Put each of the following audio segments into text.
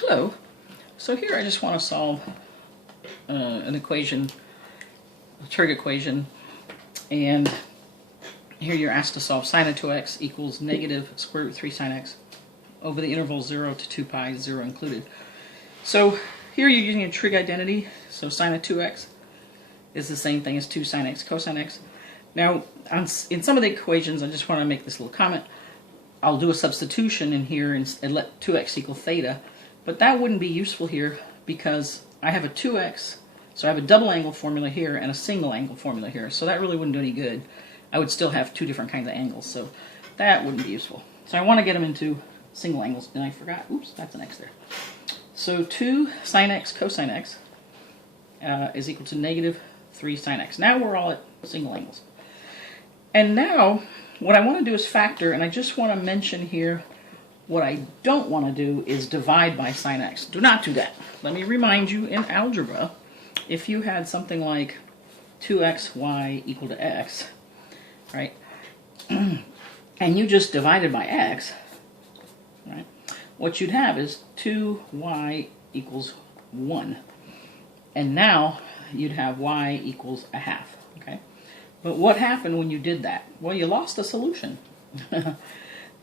Hello. So here I just want to solve an equation, a trig equation, and here you're asked to solve sin of 2x equals negative square root 3 sin x over the interval 0 to 2 pi, 0 included. So here you're using a trig identity, so sin of 2x is the same thing as 2 sin x cosine x. Now, in some of the equations, I just want to make this little comment. I'll do a substitution in here and let 2x equal theta, but that wouldn't be useful here because I have a 2x, so I have a double angle formula here and a single angle formula here, so that really wouldn't do any good. I would still have two different kinds of angles, so that wouldn't be useful. So I want to get them into single angles, and I forgot, oops, that's an x there. So 2 sin x cosine x is equal to negative 3 sin x. Now we're all at single angles. And now, what I want to do is factor, and I just want to mention here, what I don't want to do is divide by sin x. Do not do that. Let me remind you, in algebra, if you had something like 2xy equal to x, right, and you just divided by x, right, what you'd have is 2y equals 1. And now you'd have y equals a half, okay? But what happened when you did that? Well, you lost the solution.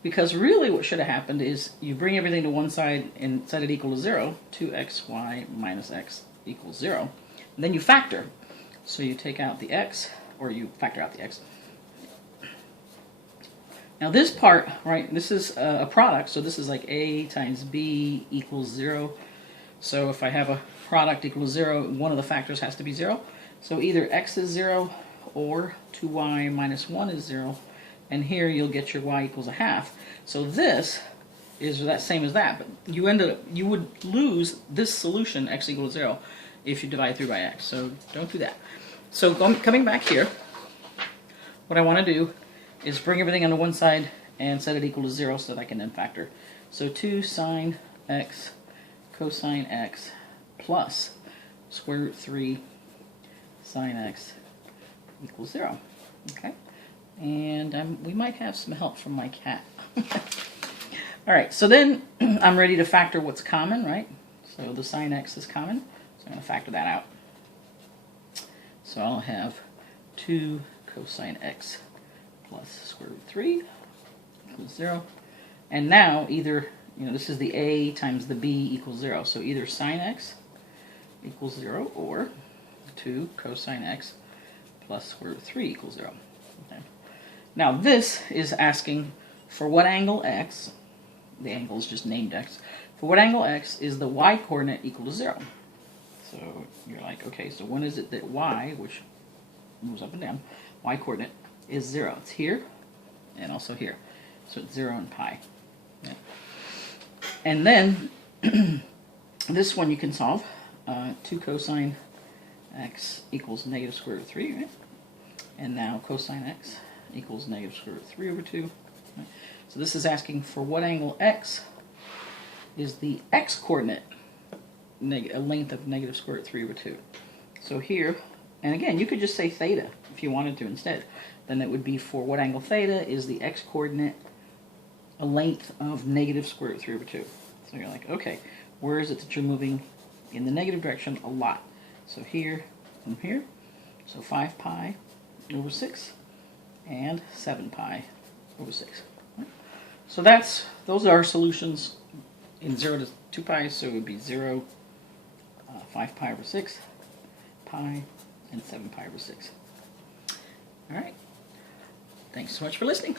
Because really what should have happened is you bring everything to one side and set it equal to 0, 2xy minus x equals 0. And then you factor. So you take out the x, or you factor out the x. Now this part, right, this is a product, so this is like a times b equals 0. So if I have a product equals 0, one of the factors has to be 0. So either x is 0 or 2y minus 1 is 0. And here you'll get your y equals a half. So this is that same as that, but you would lose this solution, x equals 0, if you divide through by x. So don't do that. So coming back here, what I want to do is bring everything onto one side and set it equal to 0 so that I can then factor. So 2 sin x cosine x plus square root 3 sin x equals 0. Okay? And we might have some help from my cat. All right, so then I'm ready to factor what's common, right? So the sin x is common, so I'm going to factor that out. So I'll have 2 cosine x plus square root 3 equals 0. And now either, this is the a times the b equals 0. So either sin x equals 0 or 2 cosine x plus square root 3 equals 0. Okay. Now this is asking for what angle x, the angle is just named x, for what angle x is the y coordinate equal to 0. So you're like, okay, so when is it that y, which moves up and down, y coordinate is 0? It's here and also here. So it's 0 and pi. Yeah. And then this one you can solve. 2 cosine x equals negative square root of 3, right? And now cosine x equals negative square root of 3 over 2. Right? So this is asking for what angle x is the x coordinate, a length of negative square root of 3 over 2. So here, and again, you could just say theta if you wanted to instead. Then it would be for what angle theta is the x coordinate, a length of negative square root of 3 over 2. So you're like, okay, where is it that you're moving in the negative direction? A lot. So here and here. So 5 pi over 6 and 7 pi over 6. Right? So those are solutions in 0 to 2 pi, so it would be 0, 5 pi over 6, pi, and 7 pi over 6. All right. Thanks so much for listening.